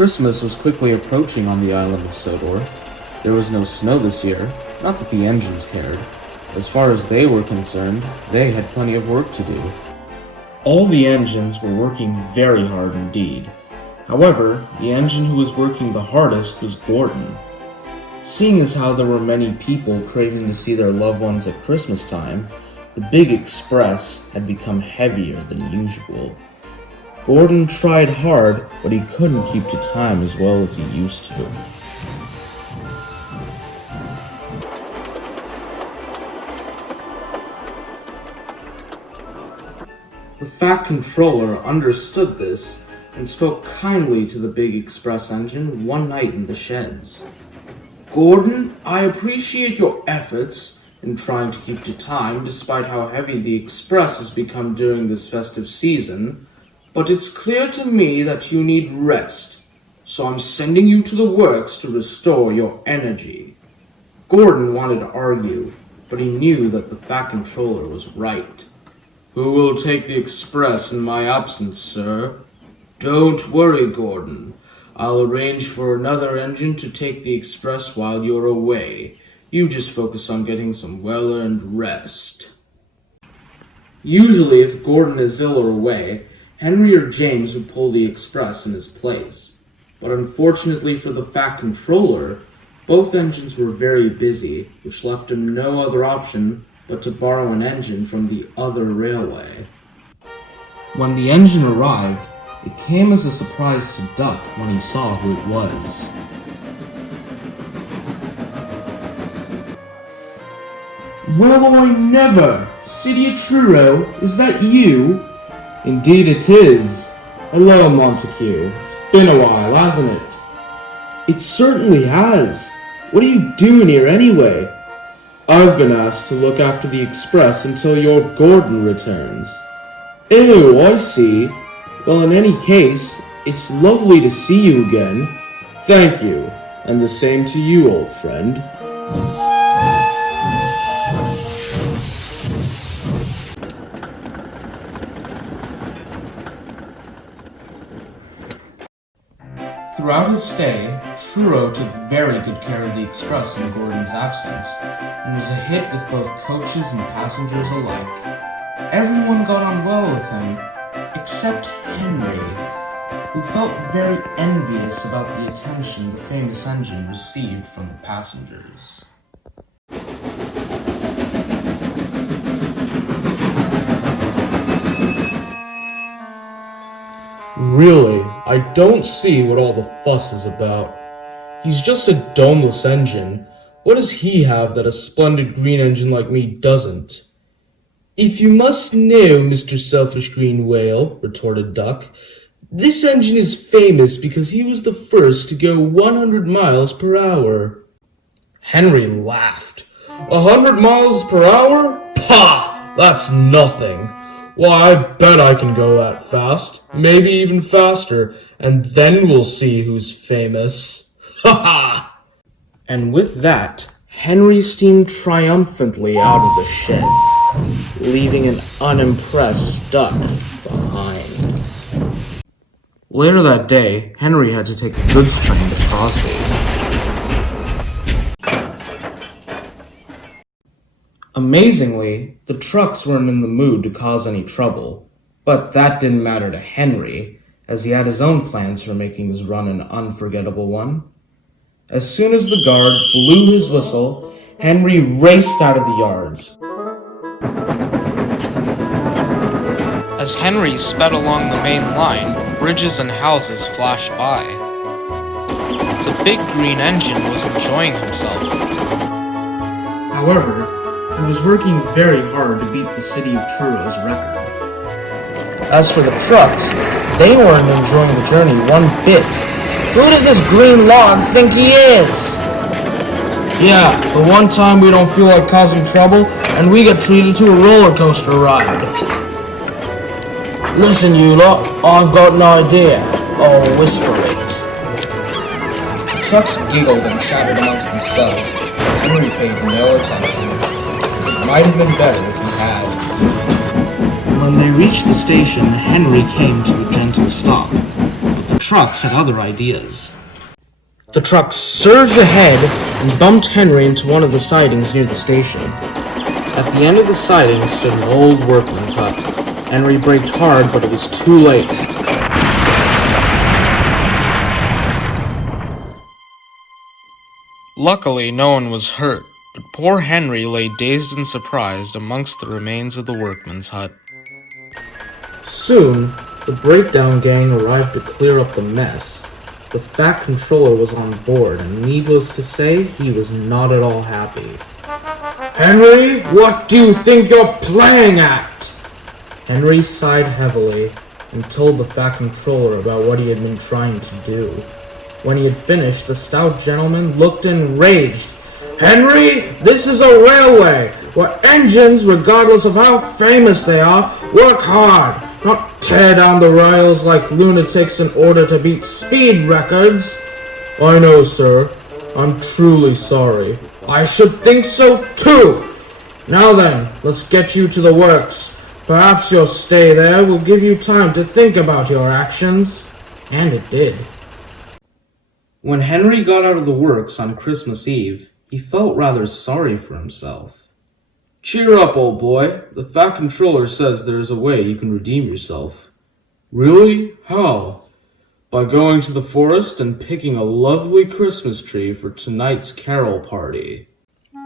Christmas was quickly approaching on the island of Sodor. There was no snow this year, not that the engines cared. As far as they were concerned, they had plenty of work to do. All the engines were working very hard indeed. However, the engine who was working the hardest was Gordon. Seeing as how there were many people craving to see their loved ones at Christmas time, the big express had become heavier than usual. Gordon tried hard, but he couldn't keep to time as well as he used to. The Fat Controller understood this and spoke kindly to the big express engine one night in the sheds. "Gordon, I appreciate your efforts in trying to keep to time despite how heavy the express has become during this festive season, but it's clear to me that you need rest, so I'm sending you to the works to restore your energy." Gordon wanted to argue, but he knew that the Fat Controller was right. "Who will take the express in my absence, sir?" "Don't worry, Gordon. I'll arrange for another engine to take the express while you're away. You just focus on getting some well-earned rest." Usually, if Gordon is ill or away, Henry or James would pull the express in his place. But unfortunately for the Fat Controller, both engines were very busy, which left him no other option but to borrow an engine from the other railway. When the engine arrived, it came as a surprise to Duck when he saw who it was. "Well, I never! Cydia Truro, is that you?" "Indeed it is. Hello, Montague. It's been a while, hasn't it?" "It certainly has. What are you doing here anyway?" "I've been asked to look after the express until your Gordon returns." "Oh, I see. Well, in any case, it's lovely to see you again." "Thank you, and the same to you, old friend." Throughout his stay, Truro took very good care of the express in Gordon's absence, and was a hit with both coaches and passengers alike. Everyone got on well with him, except Henry, who felt very envious about the attention the famous engine received from the passengers. "Really, I don't see what all the fuss is about. He's just a domeless engine. What does he have that a splendid green engine like me doesn't?" "If you must know, Mr. Selfish Green Whale," retorted Duck, "this engine is famous because he was the first to go 100 miles per hour. Henry laughed. 100 miles per hour? Pah! That's nothing. Why, I bet I can go that fast, maybe even faster, and then we'll see who's famous. Ha ha!" And with that, Henry steamed triumphantly out of the sheds, leaving an unimpressed Duck behind. Later that day, Henry had to take a goods train to Crosby. Amazingly, the trucks weren't in the mood to cause any trouble, but that didn't matter to Henry, as he had his own plans for making his run an unforgettable one. As soon as the guard blew his whistle, Henry raced out of the yards. As Henry sped along the main line, bridges and houses flashed by. The big green engine was enjoying himself. However, he was working very hard to beat the city of Truro's record. As for the trucks, they weren't enjoying the journey one bit. "Who does this green log think he is?" "Yeah, the one time we don't feel like causing trouble, and we get treated to a roller coaster ride." "Listen, you lot, I've got an idea. I'll whisper it." The trucks giggled and chattered amongst themselves. Henry paid no attention. It might have been better if he had. When they reached the station, Henry came to a gentle stop, but the trucks had other ideas. The truck surged ahead and bumped Henry into one of the sidings near the station. At the end of the siding stood an old workman's hut. Henry braked hard, but it was too late. Luckily, no one was hurt, but poor Henry lay dazed and surprised amongst the remains of the workman's hut. Soon, the breakdown gang arrived to clear up the mess. The Fat Controller was on board, and needless to say, he was not at all happy. "Henry, what do you think you're playing at?" Henry sighed heavily and told the Fat Controller about what he had been trying to do. When he had finished, the stout gentleman looked enraged. "Henry, this is a railway, where engines, regardless of how famous they are, work hard, not tear down the rails like lunatics in order to beat speed records." "I know, sir. I'm truly sorry." "I should think so too. Now then, let's get you to the works. Perhaps your stay there will give you time to think about your actions." And it did. When Henry got out of the works on Christmas Eve, he felt rather sorry for himself. "Cheer up, old boy. The Fat Controller says there is a way you can redeem yourself." "Really? How?" "By going to the forest and picking a lovely Christmas tree for tonight's carol party."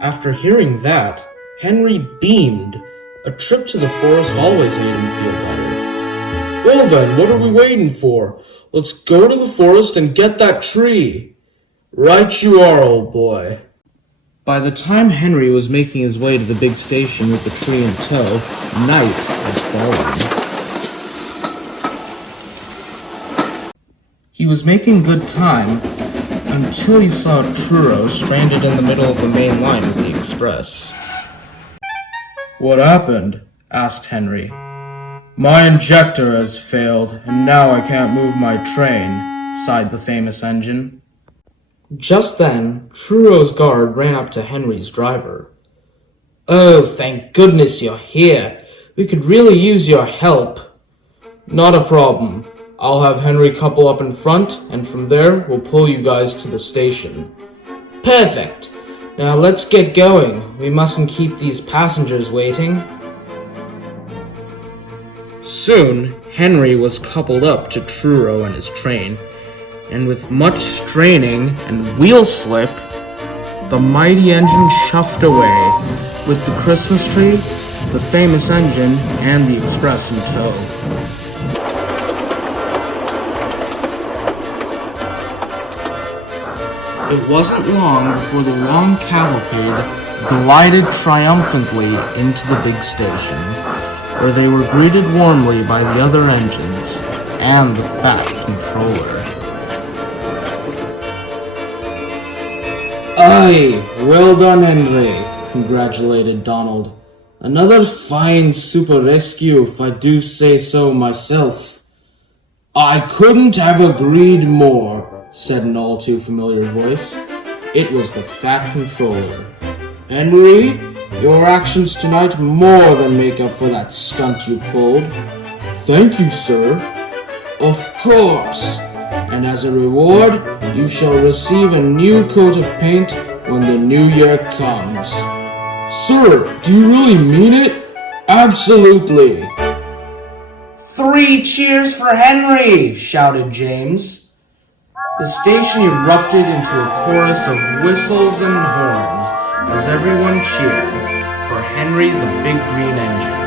After hearing that, Henry beamed. A trip to the forest always made him feel better. "Well then, what are we waiting for? Let's go to the forest and get that tree." "Right you are, old boy." By the time Henry was making his way to the big station with the tree in tow, night had fallen. He was making good time until he saw Truro stranded in the middle of the main line of the express. "What happened?" asked Henry. "My injector has failed, and now I can't move my train," sighed the famous engine. Just then, Truro's guard ran up to Henry's driver. "Oh, thank goodness you're here. We could really use your help." "Not a problem. I'll have Henry couple up in front, and from there, we'll pull you guys to the station." "Perfect. Now let's get going. We mustn't keep these passengers waiting." Soon, Henry was coupled up to Truro and his train, and with much straining and wheel slip, the mighty engine chuffed away, with the Christmas tree, the famous engine, and the express in tow. It wasn't long before the long cavalcade glided triumphantly into the big station, where they were greeted warmly by the other engines and the Fat Controller. "Aye, well done, Henry," congratulated Donald. "Another fine super rescue, if I do say so myself." "I couldn't have agreed more," said an all-too-familiar voice. It was the Fat Controller. "Henry, your actions tonight more than make up for that stunt you pulled." "Thank you, sir." "Of course. And as a reward, you shall receive a new coat of paint when the new year comes." "Sir, do you really mean it?" "Absolutely." "3 cheers for Henry!" shouted James. The station erupted into a chorus of whistles and horns as everyone cheered for Henry the Big Green Engine.